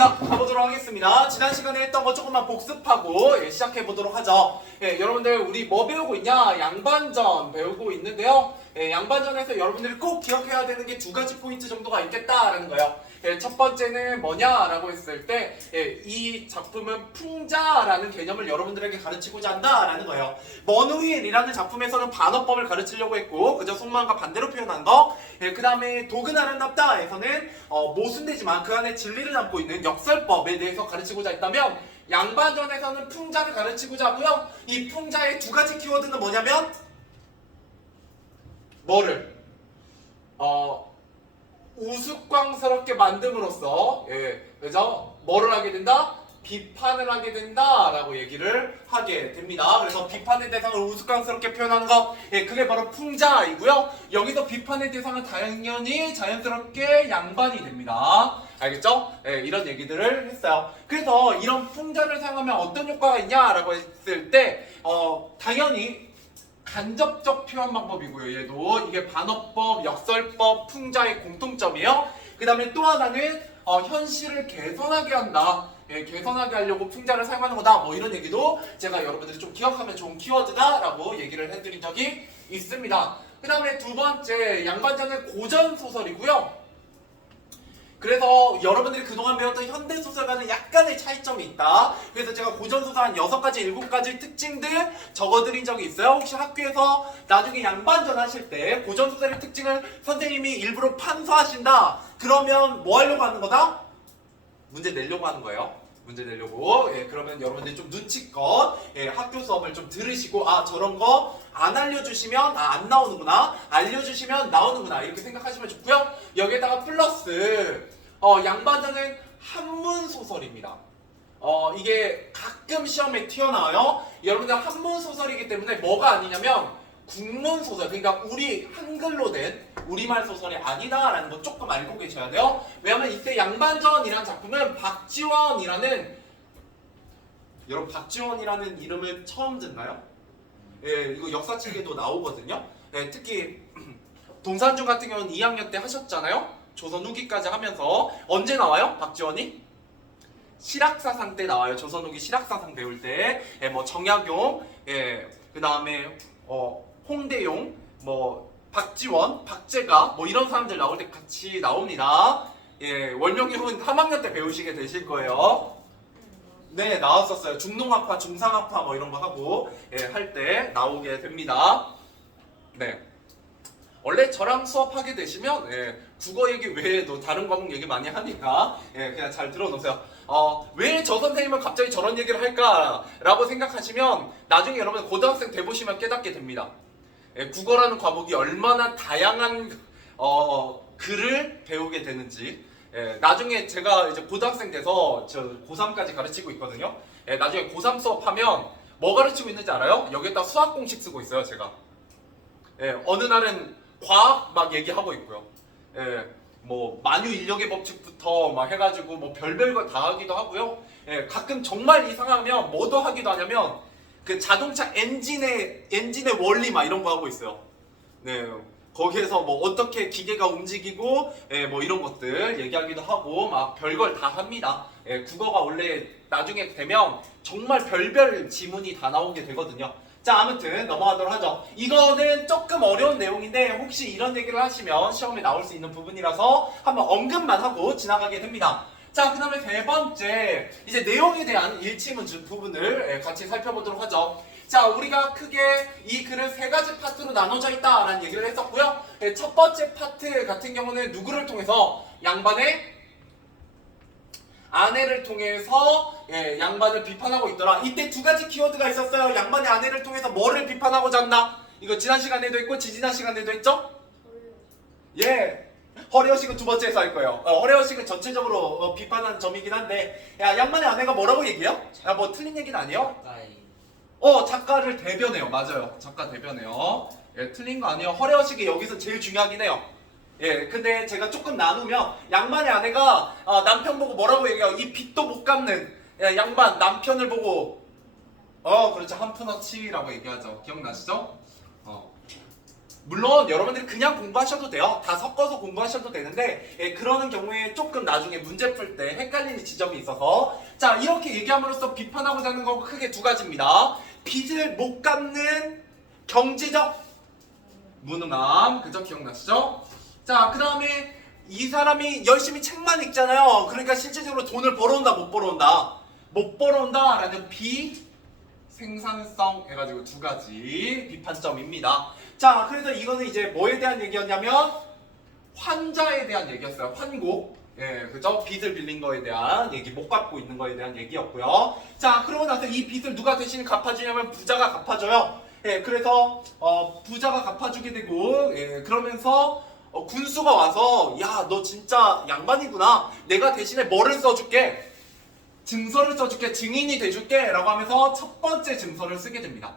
자, 가보도록 하겠습니다. 지난 시간에 했던 거 조금만 복습하고 시작해 보도록 하죠. 여러분들 우리 뭐 배우고 있냐? 양반전 배우고 있는데요. 양반전에서 여러분들이 꼭 기억해야 되는 게 두 가지 포인트 정도가 있겠다라는 거예요. 첫 번째는 뭐냐라고 했을 때 이 작품은 풍자라는 개념을 여러분들에게 가르치고자 한다라는 거예요. 머누힐이라는 작품에서는 반어법을 가르치려고 했고 그저 속마음과 반대로 표현한 거. 그 다음에 독은 아름답다에서는 모순되지만 그 안에 진리를 담고 있는 역설법에 대해서 가르치고자 했다면 양반전에서는 풍자를 가르치고자 하고요. 이 풍자의 두 가지 키워드는 뭐냐면 뭐를 우스꽝스럽게 만듦으로써 그래서 뭐를 하게 된다? 비판을 하게 된다라고 얘기를 하게 됩니다. 그래서 비판의 대상을 우스꽝스럽게 표현하는 것, 그게 바로 풍자이고요. 여기서 비판의 대상은 당연히 자연스럽게 양반이 됩니다. 알겠죠? 이런 얘기들을 했어요. 그래서 이런 풍자를 사용하면 어떤 효과가 있냐라고 했을 때 당연히 간접적 표현 방법이고요. 얘도 이게 반어법, 역설법, 풍자의 공통점이에요. 그 다음에 또 하나는 현실을 개선하게 한다. 개선하게 하려고 풍자를 사용하는 거다. 뭐 이런 얘기도 제가 여러분들이 좀 기억하면 좋은 키워드다라고 얘기를 해드린 적이 있습니다. 그 다음에 두 번째, 양반전은 고전소설이고요. 그래서 여러분들이 그동안 배웠던 현대소설과는 약간의 차이점이 있다. 그래서 제가 고전소설 한 6가지, 7가지 특징들 적어드린 적이 있어요. 혹시 학교에서 나중에 양반전 하실 때 고전소설의 특징을 선생님이 일부러 판서하신다. 그러면 뭐 하려고 하는 거다? 문제 내려고 하는 거예요. 문제 내려고. 그러면 여러분들이 좀 눈치껏 학교 수업을 좀 들으시고 저런 거 안 알려주시면 안 나오는구나, 알려주시면 나오는구나 이렇게 생각하시면 좋고요. 여기에다가 플러스 양반전은 한문소설입니다. 이게 가끔 시험에 튀어나와요. 여러분들 한문소설이기 때문에 뭐가 아니냐면 국문소설, 그러니까 우리 한글로 된 우리말 소설이 아니다라는 거 조금 알고 계셔야 돼요. 왜냐면 이때 양반전이라는 작품은 여러분 박지원이라는 이름을 처음 듣나요? 이거 역사책에도 나오거든요. 특히 동산중 같은 경우는 2학년 때 하셨잖아요. 조선 후기까지 하면서 언제 나와요? 박지원이? 실학사상 때 나와요. 조선 후기 실학사상 배울 때. 뭐 정약용, 그 다음에 홍대용, 뭐 박지원, 박재가 뭐 이런 사람들 나올 때 같이 나옵니다. 월명님은 3학년 때 배우시게 되실 거예요. 네, 나왔었어요. 중농학파, 중상학파 뭐 이런 거 하고 할 때 나오게 됩니다. 네. 원래 저랑 수업하게 되시면 국어 얘기 외에도 다른 과목 얘기 많이 하니까 그냥 잘 들어놓으세요. 왜 저 선생님은 갑자기 저런 얘기를 할까? 라고 생각하시면 나중에 여러분 고등학생 돼보시면 깨닫게 됩니다. 국어라는 과목이 얼마나 다양한 글을 배우게 되는지. 나중에 제가 이제 고등학생 돼서 저 고3까지 가르치고 있거든요. 나중에 고3 수업하면 뭐 가르치고 있는지 알아요? 여기에다 수학 공식 쓰고 있어요, 제가. 어느 날은 과학 막 얘기하고 있고요. 뭐 만유 인력의 법칙부터 막 해가지고 뭐 별별 거 다 하기도 하고요. 가끔 정말 이상하면 뭐도 하기도 하냐면 그 자동차 엔진의 원리 막 이런 거 하고 있어요. 네. 거기에서 뭐 어떻게 기계가 움직이고 뭐 이런 것들 얘기하기도 하고 막 별걸 다 합니다. 국어가 원래 나중에 되면 정말 별별 지문이 다 나오게 되거든요. 자, 아무튼 넘어가도록 하죠. 이거는 조금 어려운 내용인데 혹시 이런 얘기를 하시면 시험에 나올 수 있는 부분이라서 한번 언급만 하고 지나가게 됩니다. 자, 그 다음에 세 번째, 이제 내용에 대한 일치문 부분을 같이 살펴보도록 하죠. 자, 우리가 크게 이 글을 3가지 파트로 나눠져 있다라는 얘기를 했었고요. 첫 번째 파트 같은 경우는 누구를 통해서? 양반의 아내를 통해서 양반을 비판하고 있더라. 이때 두 가지 키워드가 있었어요. 양반의 아내를 통해서 뭐를 비판하고자 한다? 이거 지난 시간에도 했고 지지난 시간에도 했죠? 허례허식은 두 번째에서 할 거예요. 허례허식은 전체적으로 비판한 점이긴 한데 양반의 아내가 뭐라고 얘기해요? 뭐 틀린 얘기는 아니에요? 작가를 대변해요. 맞아요. 작가 대변해요. 틀린 거 아니에요. 허례허식이 여기서 제일 중요하긴 해요. 근데 제가 조금 나누면 양반의 아내가 남편 보고 뭐라고 얘기해요? 이 빚도 못 갚는 양반 남편을 보고 그렇죠. 한 푼어치라고 얘기하죠. 기억나시죠? 물론 여러분들이 그냥 공부하셔도 돼요. 다 섞어서 공부하셔도 되는데 그러는 경우에 조금 나중에 문제 풀 때 헷갈리는 지점이 있어서 자 이렇게 얘기함으로써 비판하고자 하는 건 크게 두 가지입니다. 빚을 못 갚는 경제적 무능함. 그죠? 기억나시죠? 자, 그 다음에 이 사람이 열심히 책만 읽잖아요. 그러니까 실질적으로 돈을 벌어온다, 못 벌어온다? 못 벌어온다 라는 비생산성 해가지고 두 가지 비판점입니다. 자, 그래서 이거는 이제 뭐에 대한 얘기였냐면 환자에 대한 얘기였어요. 환고. 예, 그죠? 빚을 빌린 거에 대한 얘기, 못 갚고 있는 거에 대한 얘기였고요. 자, 그러고 나서 이 빚을 누가 대신 갚아주냐면 부자가 갚아줘요. 예, 그래서 부자가 갚아주게 되고, 예, 그러면서 군수가 와서 야, 너 진짜 양반이구나. 내가 대신에 뭐를 써줄게? 증서를 써줄게. 증인이 돼줄게. 라고 하면서 첫 번째 증서를 쓰게 됩니다.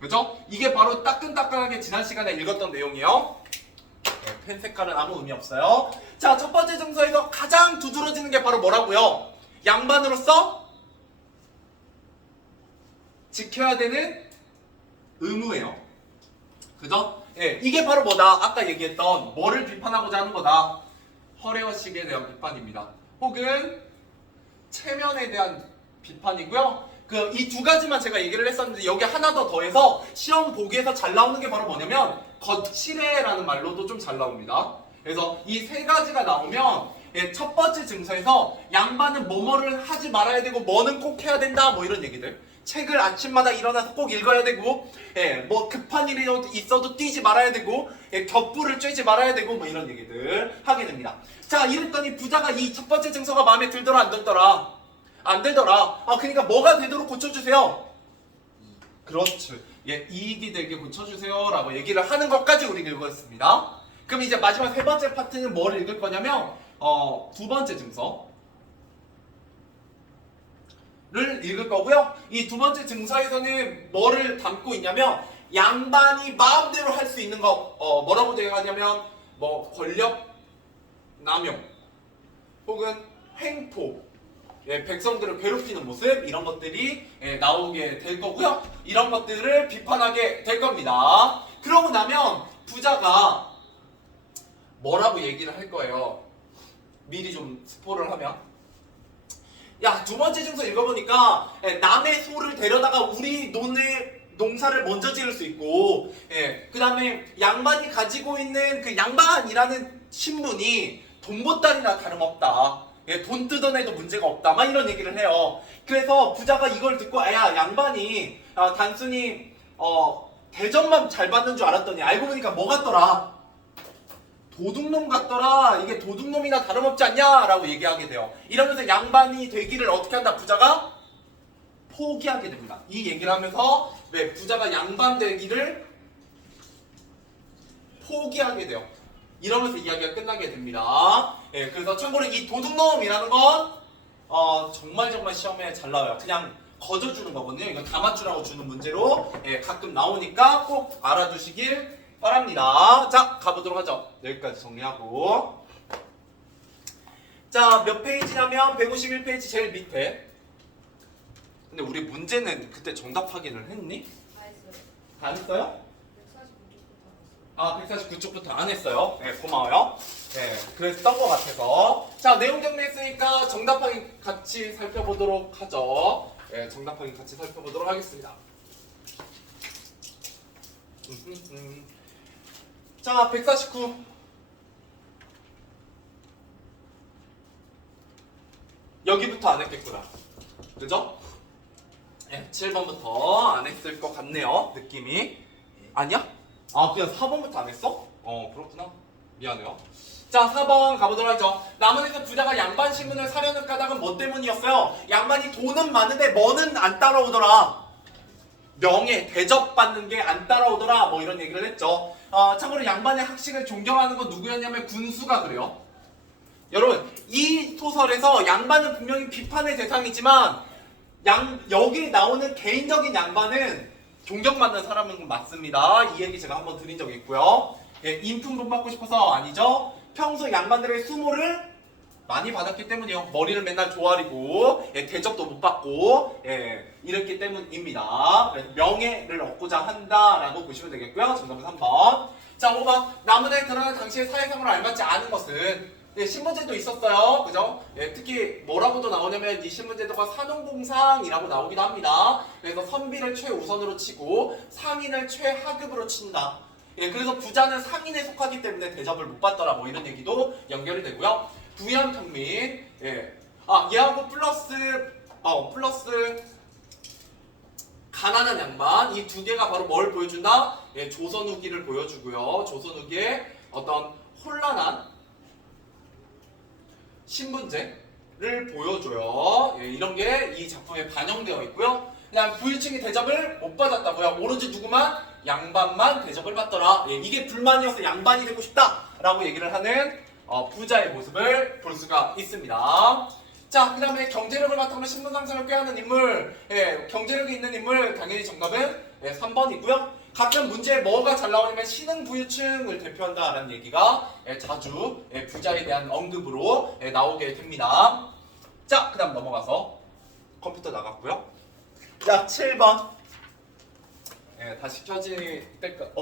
그죠? 이게 바로 따끈따끈하게 지난 시간에 읽었던 내용이에요. 네, 펜 색깔은 아무 의미 없어요. 자, 첫 번째 증서에서 가장 두드러지는 게 바로 뭐라고요? 양반으로서 지켜야 되는 의무예요. 그죠? 예, 이게 바로 뭐다? 아까 얘기했던 뭐를 비판하고자 하는 거다? 허례허식에 대한 비판입니다. 혹은 체면에 대한 비판이고요. 이 두 가지만 제가 얘기를 했었는데 여기 하나 더 더해서 시험 보기에서 잘 나오는 게 바로 뭐냐면 거칠해라는 말로도 좀 잘 나옵니다. 그래서 이 세 가지가 나오면 첫 번째 증서에서 양반은 뭐뭐를 하지 말아야 되고 뭐는 꼭 해야 된다 뭐 이런 얘기들. 책을 아침마다 일어나서 꼭 읽어야 되고 뭐 급한 일이 있어도 뛰지 말아야 되고 겹불을 쬐지 말아야 되고 뭐 이런 얘기들 하게 됩니다. 자, 이랬더니 부자가 이 첫 번째 증서가 마음에 들더라 안 들더라? 안 들더라. 그러니까 뭐가 되도록 고쳐주세요? 그렇죠. 예, 이익이 되게 고쳐주세요 라고 얘기를 하는 것까지 우리가 읽었습니다. 그럼 이제 마지막 세 번째 파트는 뭘 읽을 거냐면 두 번째 증서 를 읽을 거고요. 이 두 번째 증서에서는 뭐를 담고 있냐면 양반이 마음대로 할 수 있는 거 뭐라고 되어 있냐면 뭐 권력 남용 혹은 횡포, 백성들을 괴롭히는 모습 이런 것들이 나오게 될 거고요. 이런 것들을 비판하게 될 겁니다. 그러고 나면 부자가 뭐라고 얘기를 할 거예요. 미리 좀 스포를 하면 야, 두 번째 증서 읽어보니까 남의 소를 데려다가 우리 농사를 먼저 지을 수 있고 그 다음에 양반이 가지고 있는 그 양반이라는 신분이 돈보따리나 다름없다. 돈 뜯어내도 문제가 없다. 막 이런 얘기를 해요. 그래서 부자가 이걸 듣고 야, 양반이 단순히 대접만 잘 받는 줄 알았더니 알고 보니까 뭐 같더라? 도둑놈 같더라. 이게 도둑놈이나 다름없지 않냐? 라고 얘기하게 돼요. 이러면서 양반이 되기를 어떻게 한다? 부자가 포기하게 됩니다. 이 얘기를 하면서 왜 부자가 양반 되기를 포기하게 돼요. 이러면서 이야기가 끝나게 됩니다. 그래서 참고로 이 도둑놈이라는 건 정말 시험에 잘 나와요. 그냥 거저주는 거거든요. 이건 다 맞추라고 주는 문제로 가끔 나오니까 꼭 알아두시길 바랍니다. 자, 가보도록 하죠. 여기까지 정리하고. 자, 몇 페이지냐면 151페이지 제일 밑에. 근데 우리 문제는 그때 정답 확인을 했니? 다 했어요. 다 했어요? 149쪽부터 안 했어요. 네, 고마워요. 네, 그랬던 것 같아서. 자, 내용 정리했으니까 정답 확인 같이 살펴보도록 하죠. 네, 정답 확인 같이 살펴보도록 하겠습니다. 자, 149. 여기부터 안 했겠구나. 그죠? 네, 7번부터 안 했을 것 같네요. 느낌이. 아니야? 그냥 4번부터 안 했어? 그렇구나. 미안해요. 자, 4번 가보도록 하죠. 남원에서 부자가 양반 신분을 사려는 까닭은 뭐 때문이었어요? 양반이 돈은 많은데 뭐는 안 따라오더라. 명예, 대접받는 게 안 따라오더라. 뭐 이런 얘기를 했죠. 참고로 양반의 학식을 존경하는 건 누구였냐면 군수가 그래요. 여러분, 이 소설에서 양반은 분명히 비판의 대상이지만 여기 나오는 개인적인 양반은 존경받는 사람은 맞습니다. 이 얘기 제가 한번 드린 적이 있고요. 인품 돈 받고 싶어서 아니죠. 평소 양반들의 수모를 많이 받았기 때문이요. 머리를 맨날 조아리고 대접도 못 받고 이랬기 때문입니다. 그래서 명예를 얻고자 한다라고 보시면 되겠고요. 정답은 3번. 자, 5번. 나무에 드러난 당시의 사회상으로 알맞지 않은 것은 신문제도 있었어요. 그죠? 특히 뭐라고도 나오냐면 이 신문제도가 산업공상이라고 나오기도 합니다. 그래서 선비를 최우선으로 치고 상인을 최하급으로 친다. 그래서 부자는 상인에 속하기 때문에 대접을 못 받더라. 뭐 이런 얘기도 연결이 되고요. 부연평민, 얘하고 플러스 가난한 양반, 이 두 개가 바로 뭘 보여준다? 조선 후기를 보여주고요. 조선 후기의 어떤 혼란한 신분제를 보여줘요. 이런 게 이 작품에 반영되어 있고요. 그다음 부유층이 대접을 못 받았다고요. 오로지 누구만? 양반만 대접을 받더라. 이게 불만이어서 양반이 되고 싶다라고 얘기를 하는 부자의 모습을 볼 수가 있습니다. 자, 그 다음에 경제력을 바탕으로 신분 상승을 꾀하는 인물, 경제력이 있는 인물 당연히 정답은 3번이고요. 가끔 문제에 뭐가 잘 나오냐면 신흥부유층을 대표한다라는 얘기가 자주 부자에 대한 언급으로 나오게 됩니다. 자, 그 다음 넘어가서 컴퓨터 나갔고요. 자, 7번. 다시 켜질 때까지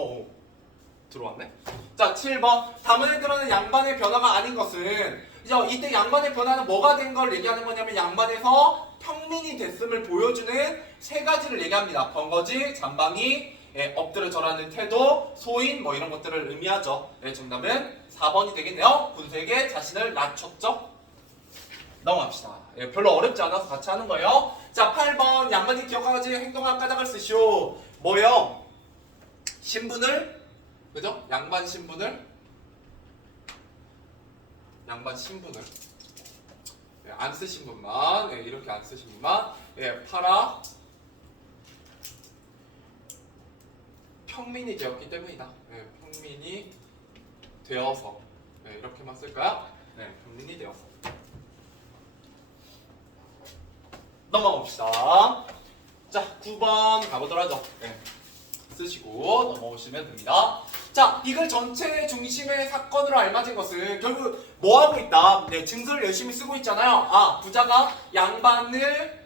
들어왔네. 자, 7번. 다문에 들어는 양반의 변화가 아닌 것은 이때 양반의 변화는 뭐가 된 걸 얘기하는 거냐면 양반에서 평민이 됐음을 보여주는 세 가지를 얘기합니다. 번거지, 잠방이, 엎드려 절하는 태도, 소인 뭐 이런 것들을 의미하죠. 정답은 4번이 되겠네요. 군수에게 자신을 낮췄죠. 넘어갑시다. 별로 어렵지 않아서 같이 하는 거예요. 자, 8번. 양반이 기억하지 행동한 까닭을 쓰시오. 뭐요? 신분을, 그죠? 양반 신분을 안 쓰신 분만, 이렇게 안 쓰신 분만 팔아 평민이 되었기 때문이다. 평민이 되어서 이렇게만 쓸까요? 평민이 되어서. 넘어갑시다. 자, 9번 가보도록 하죠. 쓰시고 넘어오시면 됩니다. 자, 이글 전체 중심의 사건으로 알맞은 것은 결국 뭐하고 있다? 증서를 열심히 쓰고 있잖아요. 부자가 양반을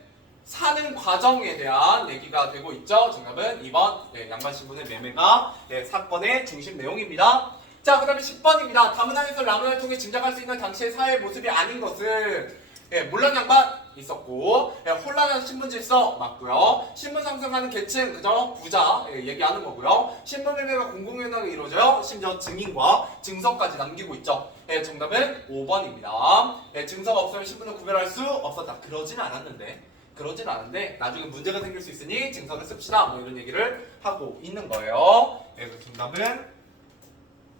사는 과정에 대한 얘기가 되고 있죠. 정답은 2번. 양반 신분의 매매가 사건의 중심 내용입니다. 자, 그 다음에 10번입니다. 다문화에서 라문화를 통해 짐작할 수 있는 당시의 사회 모습이 아닌 것은 몰락 양반 있었고, 혼란한 신분 질서 맞고요. 신분 상승하는 계층, 그죠? 부자 얘기하는 거고요. 신분 매매가 공공연하게 이루어져요. 심지어 증인과 증서까지 남기고 있죠. 정답은 5번입니다. 증서가 없으면 신분을 구별할 수 없었다. 그러진 않은데 나중에 문제가 생길 수 있으니 증서를 씁시다. 뭐 이런 얘기를 하고 있는 거예요. 그래서 정답은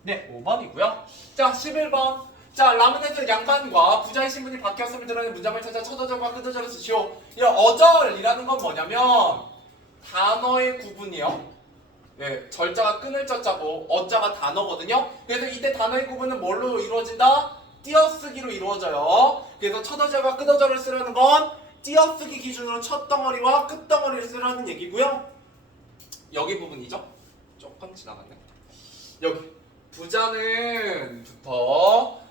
5번이고요. 자, 11번. 자, 라문에서 양반과 부자의 신분이 바뀌었음을 드러내는 문장을 찾아 첫어절과 끝어절을 쓰시오. 이런 어절이라는 건 뭐냐면 단어의 구분이요. 절자가 끊을 자자고 어자가 단어거든요. 그래서 이때 단어의 구분은 뭘로 이루어진다? 띄어쓰기로 이루어져요. 그래서 첫어절과 끝어절을 쓰라는 건 띄어쓰기 기준으로 첫 덩어리와 끝 덩어리를 쓰라는 얘기고요. 여기 부분이죠. 조금 지나갔네. 여기 부자는 부터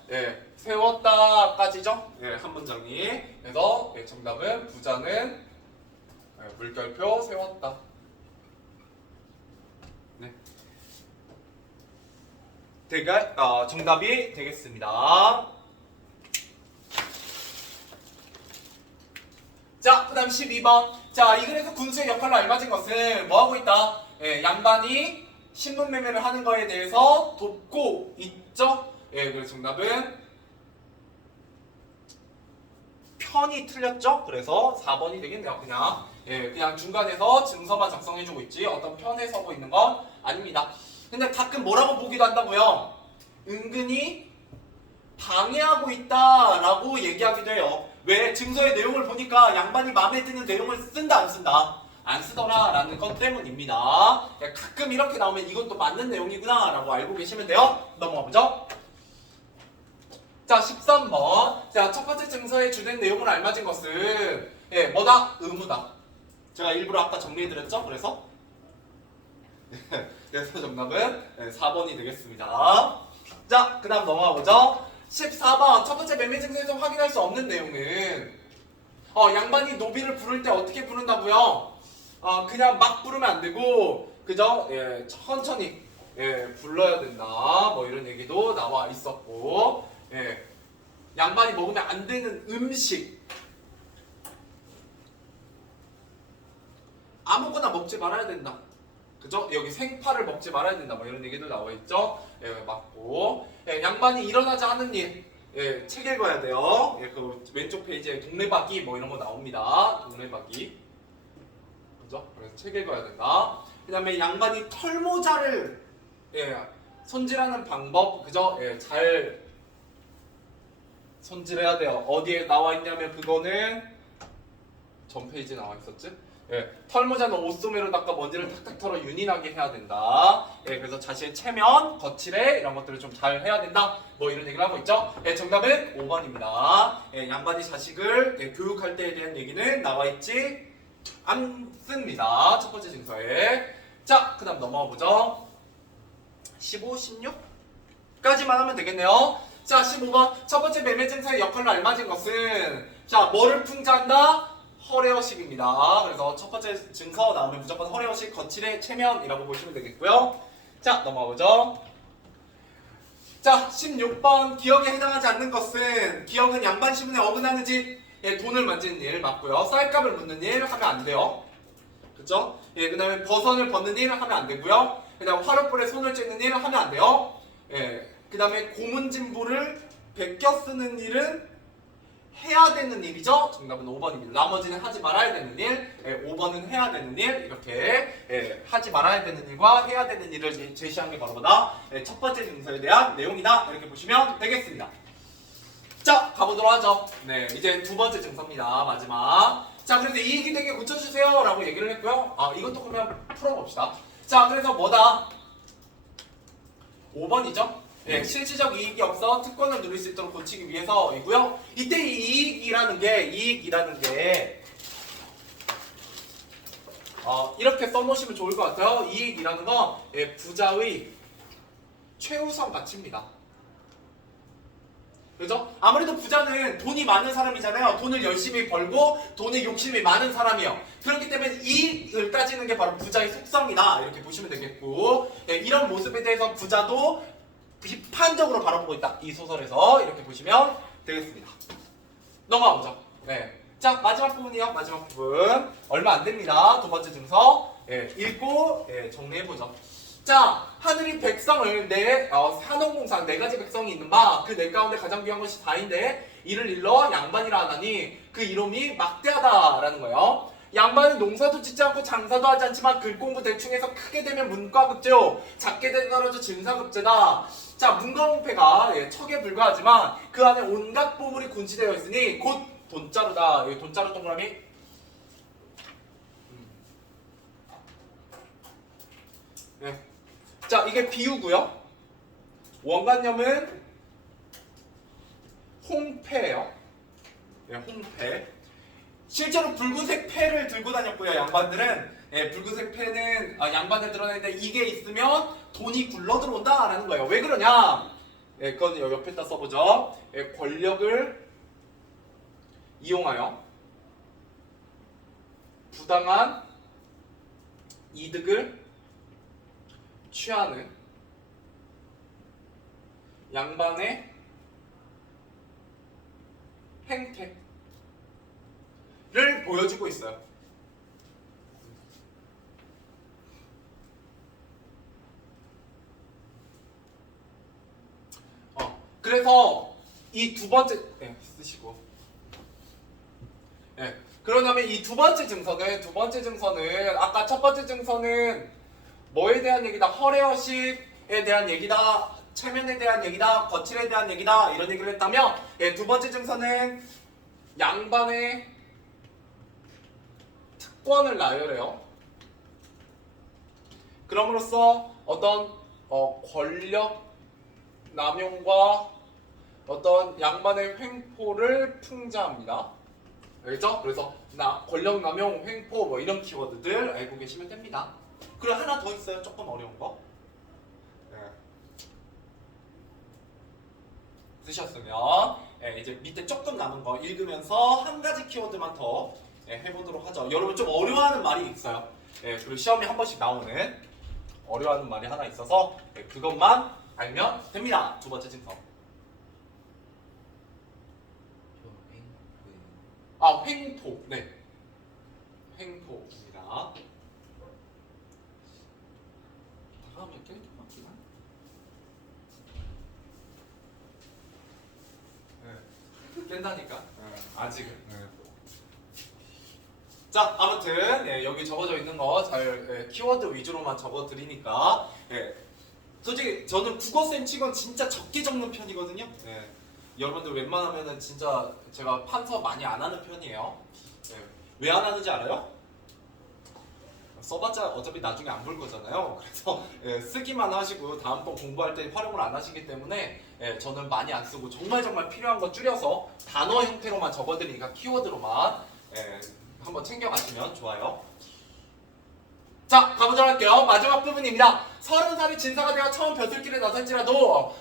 세웠다까지죠. 한 문장이. 그래서 정답은 부자는 물결표 세웠다. 정답이 되겠습니다. 자, 그 다음 12번. 자, 이 글에서 군수의 역할로 알맞은 것은 뭐하고 있다? 양반이 신분 매매를 하는 거에 대해서 돕고 있죠? 그래서 정답은 편이 틀렸죠? 그래서 4번이 되겠네요. 그냥 중간에서 증서만 작성해주고 있지 어떤 편에 서고 있는 건 아닙니다. 근데 가끔 뭐라고 보기도 한다고요? 은근히 방해하고 있다라고 얘기하기도 해요. 왜? 증서의 내용을 보니까 양반이 마음에 드는 내용을 쓴다 안 쓴다? 안 쓰더라 라는 것 때문입니다. 가끔 이렇게 나오면 이것도 맞는 내용이구나 라고 알고 계시면 돼요. 넘어가보죠. 자, 13번. 자, 첫 번째 증서의 주된 내용을 알맞은 것은 뭐다? 의무다. 제가 일부러 아까 정리해드렸죠? 그래서 정답은 4번이 되겠습니다. 자, 그 다음 넘어가보죠. 14번 첫 번째 매매 증서에서 확인할 수 없는 내용은 양반이 노비를 부를 때 어떻게 부른다고요? 그냥 막 부르면 안 되고 그죠? 예, 천천히 불러야 된다. 뭐 이런 얘기도 나와 있었고, 양반이 먹으면 안 되는 음식 아무거나 먹지 말아야 된다. 그죠? 여기 생파를 먹지 말아야 된다. 뭐 이런 얘기도 나와 있죠. 맞고, 양반이 일어나지 않은 일, 책 읽어야 돼요. 그 왼쪽 페이지에 동네박이 뭐 이런 거 나옵니다. 동네박이, 그죠? 그래서 책 읽어야 된다. 그다음에 양반이 털모자를 손질하는 방법, 그죠? 잘 손질해야 돼요. 어디에 나와 있냐면 그거는 전 페이지에 나와 있었지? 털모자는 옷소매로 닦아 먼지를 탁탁 털어 윤인하게 해야 된다. 그래서 자신의 체면, 거칠애 이런 것들을 좀 잘 해야 된다. 뭐 이런 얘기를 하고 있죠. 정답은 5번입니다. 양반이 자식을 교육할 때에 대한 얘기는 나와 있지 않습니다. 첫 번째 증서에. 자, 그 다음 넘어가 보죠. 15, 16까지만 하면 되겠네요. 자, 15번 첫 번째 매매 증서의 역할로 알맞은 것은 자, 뭐를 풍자한다? 허례허식입니다. 그래서 첫 번째 증서 나오면 무조건 허례허식, 거칠애, 체면이라고 보시면 되겠고요. 자, 넘어가 보죠. 자, 16번 기억에 해당하지 않는 것은 기억은 양반 신분에 어긋나는 짓, 돈을 만지는 일 맞고요. 쌀값을 묻는 일 하면 안 돼요. 그죠? 그 다음에 버선을 벗는 일 하면 안 되고요. 그 다음 화롯불에 손을 쬐는 일 하면 안 돼요. 그 다음에 고문진보를 베껴 쓰는 일은 해야 되는 일이죠. 정답은 5번입니다. 나머지는 하지 말아야 되는 일, 5번은 해야 되는 일, 이렇게 하지 말아야 되는 일과 해야 되는 일을 제시한 게 바로 뭐다? 첫 번째 증서에 대한 내용이다. 이렇게 보시면 되겠습니다. 자, 가보도록 하죠. 네, 이제 두 번째 증서입니다. 마지막. 자, 그래서 이익이 되게 고쳐주세요 라고 얘기를 했고요. 이것도 그러면 풀어봅시다. 자, 그래서 뭐다? 5번이죠. 실질적 이익이 없어 특권을 누릴 수 있도록 고치기 위해서이고요. 이때 이익이라는 게 이렇게 써놓으시면 좋을 것 같아요. 이익이라는 건 부자의 최우선 가치입니다. 그죠? 아무래도 부자는 돈이 많은 사람이잖아요. 돈을 열심히 벌고 돈에 욕심이 많은 사람이요. 그렇기 때문에 이익을 따지는 게 바로 부자의 속성이다. 이렇게 보시면 되겠고, 이런 모습에 대해서 부자도 비판적으로 바라보고 있다. 이 소설에서 이렇게 보시면 되겠습니다. 넘어가 보죠. 자, 마지막 부분이요. 마지막 부분 얼마 안 됩니다. 두 번째 증서 읽고 정리해 보죠. 자, 하늘이 백성을 산업공사 네 가지 백성이 있는 바 그 네 가운데 가장 귀한 것이 다인데 이를 일러 양반이라 하나니 그 이름이 막대하다라는 거예요. 양반은 농사도 짓지 않고 장사도 하지 않지만 글공부 대충해서 크게 되면 문과급제요, 작게 되더라도 진사급제다. 자, 문과홍패가 척에 불과하지만 그 안에 온갖 보물이 군시되어 있으니 곧 돈자루다. 여기 돈자루 동그라미. 자, 이게 비유고요. 원관념은 홍패예요. 홍패. 실제로 붉은색 패를 들고 다녔고요. 양반들은 붉은색 패는 양반에 드러나는데 이게 있으면 돈이 굴러 들어온다라는 거예요. 왜 그러냐? 그건 옆에다 써보죠. 권력을 이용하여 부당한 이득을 취하는 양반의 행태를 보여주고 있어요. 그래서 이 두 번째 쓰시고 그러면 이 두 번째 증서는 아까 첫 번째 증서는 뭐에 대한 얘기다? 허례허식에 대한 얘기다, 체면에 대한 얘기다, 거칠에 대한 얘기다, 이런 얘기를 했다면 두 번째 증서는 양반의 특권을 나열해요. 그럼으로써 어떤 권력 남용과 어떤 양반의 횡포를 풍자합니다. 알겠죠? 그래서 권력 남용, 횡포 뭐 이런 키워드들 알고 계시면 됩니다. 그리고 하나 더 있어요. 조금 어려운 거. 쓰셨으면 이제 밑에 조금 남은 거 읽으면서 한 가지 키워드만 더 해보도록 하죠. 여러분 좀 어려워하는 말이 있어요. 그리고 시험에 한 번씩 나오는 어려워하는 말이 하나 있어서 그것만 알면 됩니다. 두 번째 증서. 횡포. 네. 횡포입니다. 다음에 깰 것 같긴 한데. 깬다니까. 아직은. 자, 아무튼 여기 적어져 있는 거 잘 키워드 위주로만 적어드리니까 솔직히 저는 국어쌤 치곤 진짜 적게 적는 편이거든요. 여러분들 웬만하면은 진짜 제가 판서 많이 안 하는 편이에요. 왜 안 하는지 알아요? 써봤자 어차피 나중에 안 볼 거잖아요. 그래서 쓰기만 하시고 다음번 공부할 때 활용을 안 하시기 때문에 저는 많이 안 쓰고 정말 필요한 거 줄여서 단어 형태로만 적어드리니까 키워드로만 한번 챙겨가시면 좋아요. 자, 가보도록 할게요. 마지막 부분입니다. 30살이 진사가 되어 처음 벼슬길에 나설지라도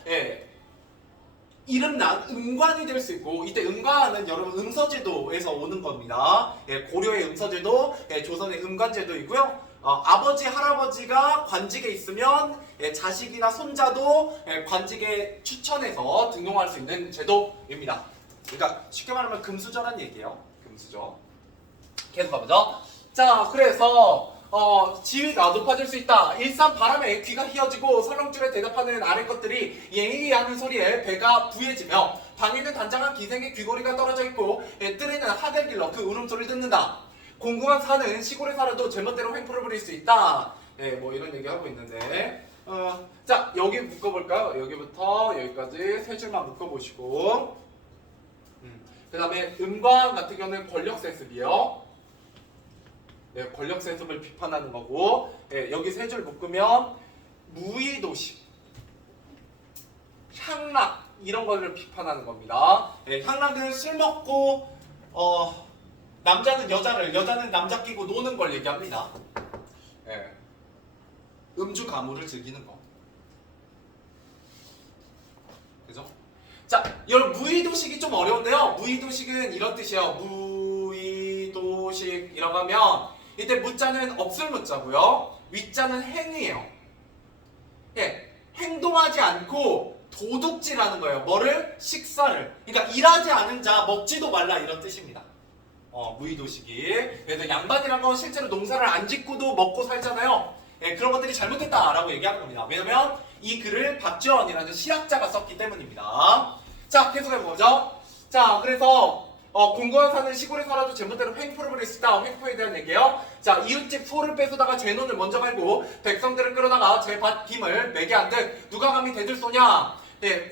이름난 음관이 될 수 있고, 이때 음관은 여러분 음서제도에서 오는 겁니다. 고려의 음서제도, 조선의 음관제도이고요. 아버지, 할아버지가 관직에 있으면 자식이나 손자도 관직에 추천해서 등용할 수 있는 제도입니다. 그러니까 쉽게 말하면 금수저란 얘기예요. 금수저. 계속 가보죠. 자, 그래서 지위가 높아질 수 있다. 일산 바람에 귀가 휘어지고 설렁줄에 대답하는 아래 것들이 예의하는 소리에 배가 부해지며 방에는 단장한 기생의 귀걸이가 떨어져 있고 뜰에는 하델길러 그 울음소리를 듣는다. 공공한 산은 시골에 살아도 제멋대로 횡포를 부릴 수 있다. 뭐 이런 얘기 하고 있는데 자, 여기 묶어볼까요? 여기부터 여기까지 세 줄만 묶어보시고 그 다음에 음관 같은 경우는 권력 세습이요. 권력 세습을 비판하는 거고, 여기 세 줄 묶으면 무의도식, 향락 이런 거를 비판하는 겁니다. 향락은 술 먹고 남자는 여자를, 여자는 남자 끼고 노는 걸 얘기합니다. 음주 가무를 즐기는 거. 그죠? 자, 여러분 무의도식이 좀 어려운데요. 무의도식은 이런 뜻이에요. 무의도식이라고 하면 이때 무자는 없을 무자고요. 위자는 행위예요. 행동하지 않고 도둑질하는 거예요. 뭐를? 식사를. 그러니까 일하지 않은 자 먹지도 말라 이런 뜻입니다. 무의도식이. 그래서 양반이란 건 실제로 농사를 안 짓고도 먹고 살잖아요. 그런 것들이 잘못됐다라고 얘기하는 겁니다. 왜냐면 이 글을 박지원이라는 시학자가 썼기 때문입니다. 자, 계속해보죠. 자, 그래서 공공한 산은 시골에 살아도 제멋대로 횡포를 부릴 수 있다. 횡포에 대한 얘기예요. 자, 이웃집 소를 뺏어다가 제 논을 먼저 갈고 백성들을 끌어다가 제 밭 김을 매게 한듯 누가 감히 대들쏘냐.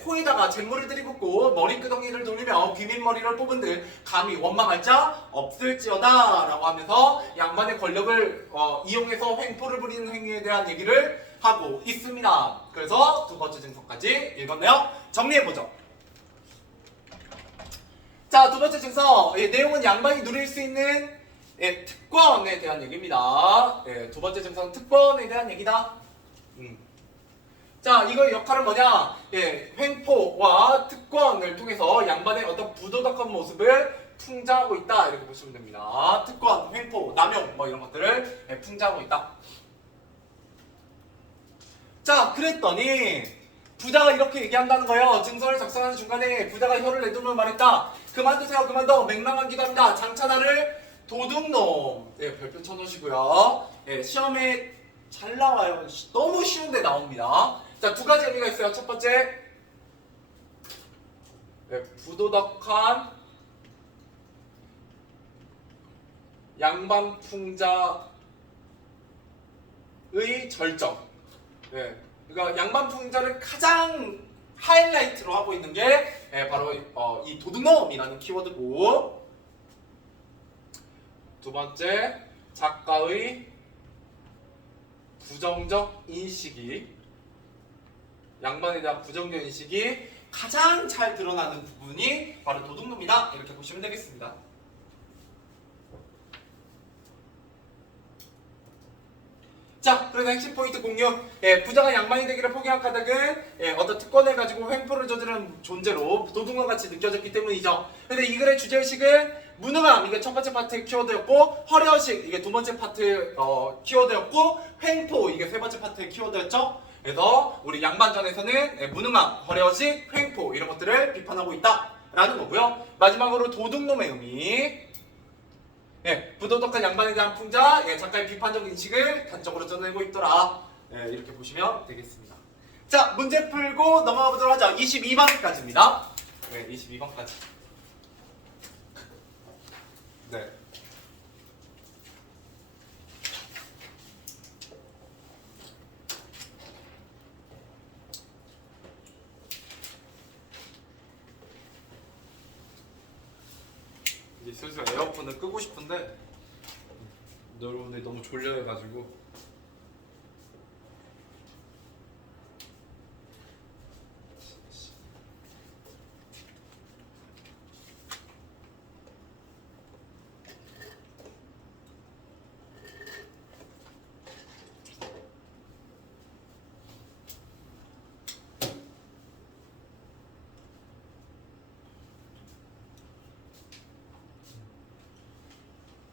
코에다가 잿물을 들이붓고 머리끄덩이를 돌리며 귀밑머리를 뽑은들 감히 원망할 자 없을지어다 라고 하면서 양반의 권력을 이용해서 횡포를 부리는 행위에 대한 얘기를 하고 있습니다. 그래서 두 번째 증서까지 읽었네요. 정리해보죠. 자, 두 번째 증서. 내용은 양반이 누릴 수 있는 특권에 대한 얘기입니다. 두 번째 증서는 특권에 대한 얘기다. 자, 이거의 역할은 뭐냐? 횡포와 특권을 통해서 양반의 어떤 부도덕한 모습을 풍자하고 있다. 이렇게 보시면 됩니다. 특권, 횡포, 남용 뭐 이런 것들을 풍자하고 있다. 자, 그랬더니 부자가 이렇게 얘기한다는 거예요. 증서를 작성하는 중간에 부자가 혀를 내두며 말했다. 그만두세요, 그만둬. 맹랑한 기관이다. 장차나를 도둑놈. 별표 쳐놓으시고요. 시험에 잘 나와요. 너무 쉬운데 나옵니다. 자, 두 가지 의미가 있어요. 첫 번째, 부도덕한 양반풍자의 절정. 그러니까 양반풍자를 가장 하이라이트로 하고 있는 게 바로 이 도둑놈이라는 키워드고, 두 번째, 작가의 부정적 인식이, 양반에 대한 부정적 인식이 가장 잘 드러나는 부분이 바로 도둑놈이다. 이렇게 보시면 되겠습니다. 자, 그래서 핵심 포인트 공유. 부자가 양반이 되기를 포기한 까닭은 어떤 특권을 가지고 횡포를 저지르는 존재로 도둑과 같이 느껴졌기 때문이죠. 근데 이 글의 주제의식은 무능함, 이게 첫 번째 파트 키워드였고, 허례허식, 이게 두 번째 파트 키워드였고, 횡포, 이게 세 번째 파트의 키워드였죠. 그래서 우리 양반전에서는 무능함, 허례허식, 횡포 이런 것들을 비판하고 있다라는 거고요. 마지막으로 도둑놈의 의미. 부도덕한 양반에 대한 풍자, 작가의 비판적 인식을 단적으로 전해내고 있더라. 이렇게 보시면 되겠습니다. 자, 문제 풀고 넘어가 보도록 하죠. 22번까지입니다. 22번까지. 네. 이제 슬슬 에어컨을 끄고 싶은데 여러분들이 너무 졸려해가지고.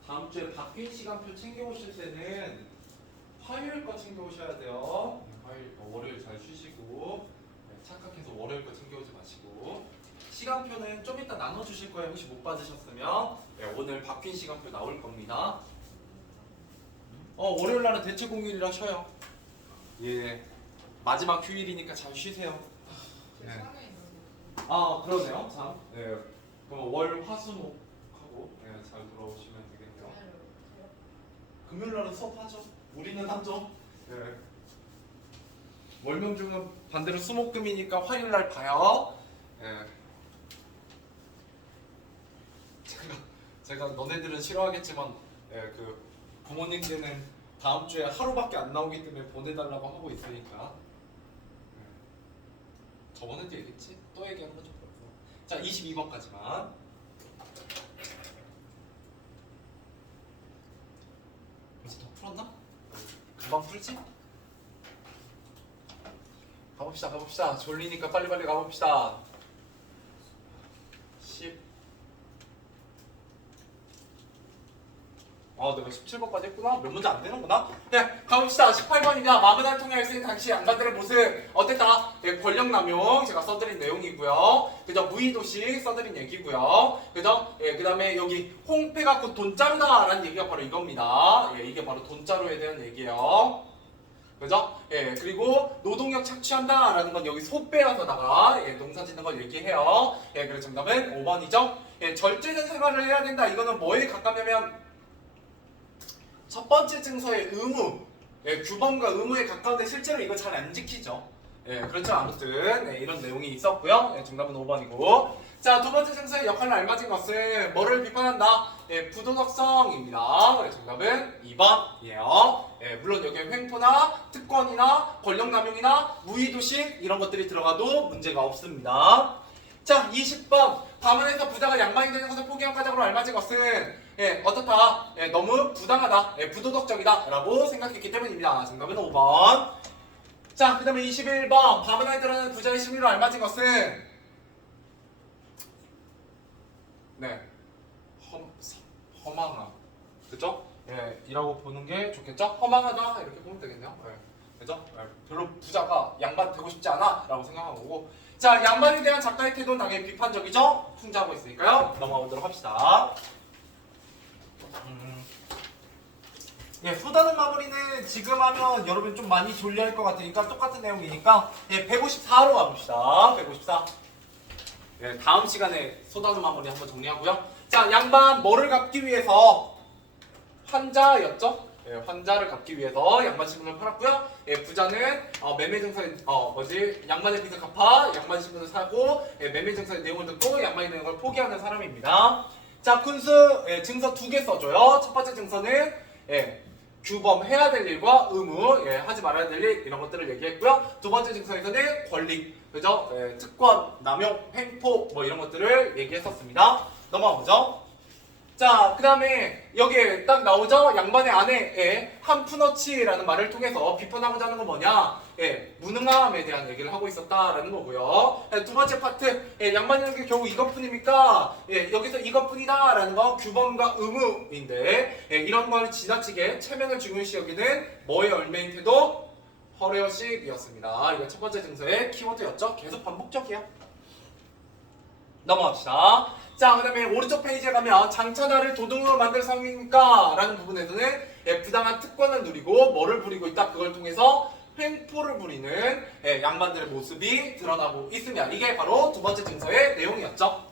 다음 주에 바뀐 시간표 챙겨오실 때는 화요일 거 챙겨오셔야 돼요. 화요일 거, 월요일 잘 쉬시고 착각해서 월요일 거 챙겨오지 마시고. 시간표는 좀 이따 나눠주실 거예요. 혹시 못 받으셨으면 오늘 바뀐 시간표 나올 겁니다. 월요일 날은 대체 공휴일이라 쉬어요. 마지막 휴일이니까 잘 쉬세요. 그러네요. 참. 그럼 월, 화, 수, 목 하고 잘 돌아오시면 되겠네요. 금요일 날은 수업하죠. 우리는 하죠. 월명중은 반대로 수목금이니까 화요일 날 봐요. 제가 너네들은 싫어하겠지만 그 부모님들은 다음 주에 하루밖에 안 나오기 때문에 보내달라고 하고 있으니까. 저번에도 얘기했지? 또 얘기하는 건 좀 그렇고. 자, 22번까지만. 벌써 더 풀었나? 금방 풀지? 가봅시다. 졸리니까 빨리빨리 가봅시다. 10. 내가 17번까지 했구나? 몇 문제 안 되는구나? 가봅시다. 18번입니다. 마그날 통해 할 수 있는 당시 양반들의 모습 어땠다? 권력남용 제가 써드린 내용이고요. 그죠? 무의도식 써드린 얘기고요. 그죠? 그 다음에 여기 홍패가 곧 돈자루다 라는 얘기가 바로 이겁니다. 이게 바로 돈자루에 대한 얘기예요. 그죠? 그리고 노동력 착취한다 라는 건 여기 소빼어서다가 농사 짓는 걸 얘기해요. 그래서 정답은 5번이죠. 절제된 생활을 해야 된다. 이거는 뭐에 가깝냐면 첫 번째 증서의 의무, 규범과 의무에 가까운데 실제로 이거 잘 안 지키죠. 그렇죠. 아무튼 이런 내용이 있었고요. 정답은 5번이고. 자, 두 번째 증서의 역할을 알맞은 것은 뭐를 비판한다? 부도덕성입니다. 정답은 2번이에요. 물론 여기에 횡포나 특권이나 권력남용이나 무의도식 이런 것들이 들어가도 문제가 없습니다. 자, 20번. 밤은에서 부자가 양반이 되는 것을 포기한 까닭으로 알맞은 것은 어떻다? 너무 부당하다, 부도덕적이다 라고 생각했기 때문입니다. 정답은 5번. 자, 그 다음에 21번. 밤은에 들어가는 부자의 심리로 알맞은 것은 허망함. 그죠? 이라고 보는 게 좋겠죠? 허망하다 이렇게 보면 되겠네요. 그죠? 별로 부자가 양반 되고 싶지 않아 라고 생각한 거고. 자, 양반에 대한 작가의 태도는 당연히 비판적이죠? 풍자하고 있으니까요. 넘어가 보도록 합시다. 소다는 마무리는 지금 하면 여러분 좀 많이 졸려할 것 같으니까 똑같은 내용이니까 154로 가봅시다. 154. 다음 시간에 소다는 마무리 한번 정리하고요. 자, 양반 뭐를 갚기 위해서 환자였죠? 환자를 갚기 위해서 양반 신분을 팔았고요. 부자는 매매 증서의 양반의 빚을 갚아 양반 신분을 사고 매매 증서의 내용을 듣고 양반이 되는 걸 포기하는 사람입니다. 자, 군수 증서 2개 써줘요. 첫 번째 증서는 규범해야 될 일과 의무, 하지 말아야 될 일 이런 것들을 얘기했고요. 두 번째 증서에서는 권리, 그죠? 특권, 남용, 횡포 뭐 이런 것들을 얘기했었습니다. 넘어가 보죠. 자, 그 다음에 여기에 딱 나오죠? 양반의 아내의 한푼어치라는 말을 통해서 비판하고자 하는 건 뭐냐? 예, 무능함에 대한 얘기를 하고 있었다라는 거고요. 예, 두 번째 파트, 예, 양반이라는 게 결국 이것뿐입니까? 예, 여기서 이것뿐이다라는 건 규범과 의무인데, 예, 이런 걸 지나치게 체면을 중요시 여기는 뭐의 열매인 태도? 허례허식이었습니다. 이거 첫 번째 증서의 키워드였죠? 계속 반복적이에요. 넘어갑시다. 자, 그 다음에 오른쪽 페이지에 가면 장차나를 도둑으로 만들 상황입니까? 라는 부분에서는 예, 부당한 특권을 누리고 뭐를 부리고 있다. 그걸 통해서 횡포를 부리는 예, 양반들의 모습이 드러나고 있으며 이게 바로 두 번째 증서의 내용이었죠.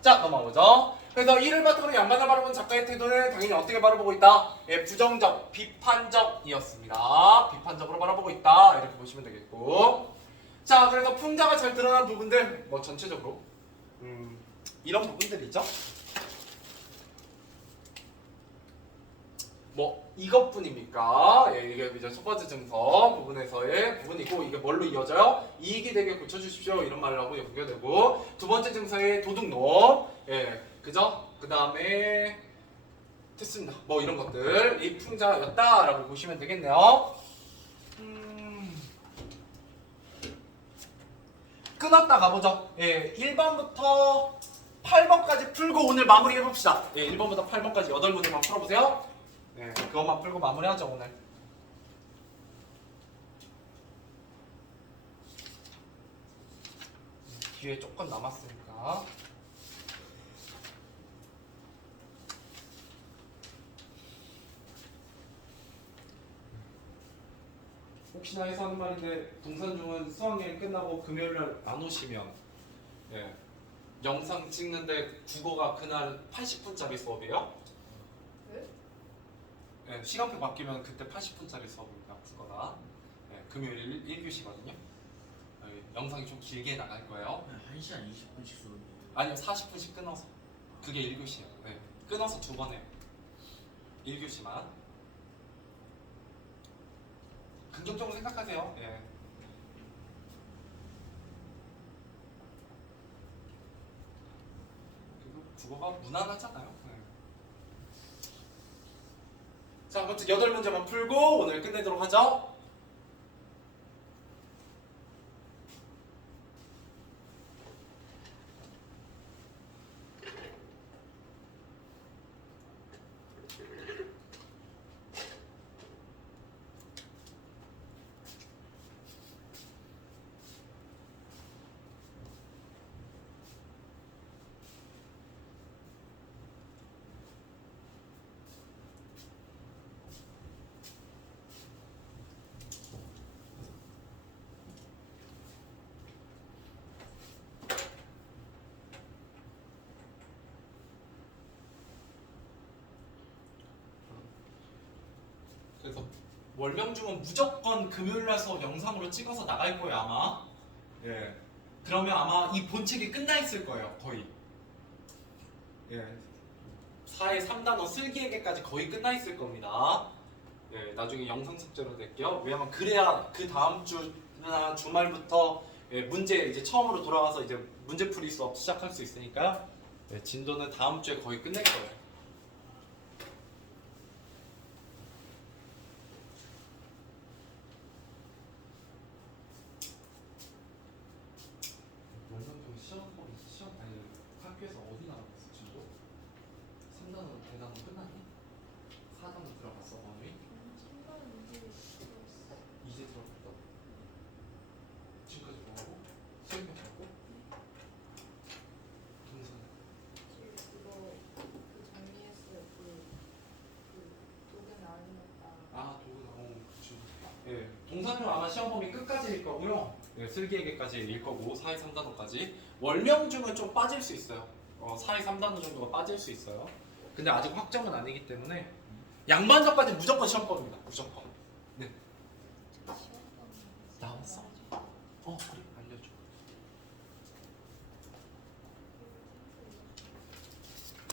자, 넘어가보죠. 그래서 이를 바탕으로 양반을 바라보는 작가의 태도는 당연히 어떻게 바라보고 있다? 예, 부정적, 비판적이었습니다. 비판적으로 바라보고 있다. 이렇게 보시면 되겠고. 자, 그래서 풍자가 잘 드러난 부분들 뭐 전체적으로 이런 부분들이죠. 뭐 이것뿐입니까? 예, 이게 이제 첫 번째 증서 부분에서의 부분이고 이게 뭘로 이어져요? 이익이 되게 고쳐주십시오 이런 말을 하고 연결되고 두 번째 증서의 도둑놈, 예, 그죠? 그 다음에 됐습니다. 뭐 이런 것들 이 풍자였다라고 보시면 되겠네요. 끊었다 가보죠. 예, 1번부터 8번까지 풀고 오늘 마무리 해봅시다. 예, 1번부터 8번까지 8문제만 풀어보세요. 예, 그것만 풀고 마무리하죠 오늘. 뒤에 조금 남았으니까. 혹시나 해서 하는 말인데 동산중은 수학여행 끝나고 금요일날 안 오시면 예, 영상 찍는데 국어가 그날 80분짜리 수업이에요? 네? 예, 시간표 바뀌면 그때 80분짜리 수업입니다. 국어가 예, 금요일 1교시거든요. 예, 영상이 좀 길게 나갈 거예요. 1시간 20분씩 수업이에요. 아니요 40분씩 끊어서 그게 1교시예요. 예, 끊어서 2번 해요. 1교시만 긍정적으로 생각하세요. 예. 그리고 국어가 무난하잖아요. 예. 자, 아무튼 8문제만 풀고 오늘 끝내도록 하죠. 그래서 월명중은 무조건 금요일날 수업 영상으로 찍어서 나갈 거예요 아마. 예. 그러면 아마 이 본책이 끝나 있을 거예요 거의. 예. 4의 3단원 슬기에게까지 거의 끝나 있을 겁니다. 예. 나중에 영상 숙제로 낼게요. 왜냐면 그래야 그 다음 주나 주말부터 예, 문제 이제 처음으로 돌아와서 이제 문제풀이 수업 시작할 수 있으니까 예, 진도는 다음 주에 거의 끝낼 거예요. 학교에서 어디 나갔어 진도? 3단원 대단원 끝났니? 4단원 들어갔어 범위? 이제 들어갔다? 지금까지 뭐하고? 수행평 하고? 동선 아 도구 그치. 예, 동산중 아마 시험 범위 끝까지일 거고요. 예, 슬기에게까지일 거고 4회 3단원까지 월명중은 좀 빠질 수 있어요. 4회 3단원 정도가 빠질 수 있어요. 근데 아직 확정은 아니기 때문에 양반전까지 무조건 시험범위입니다. 무조건. 네. 나왔어? 그래.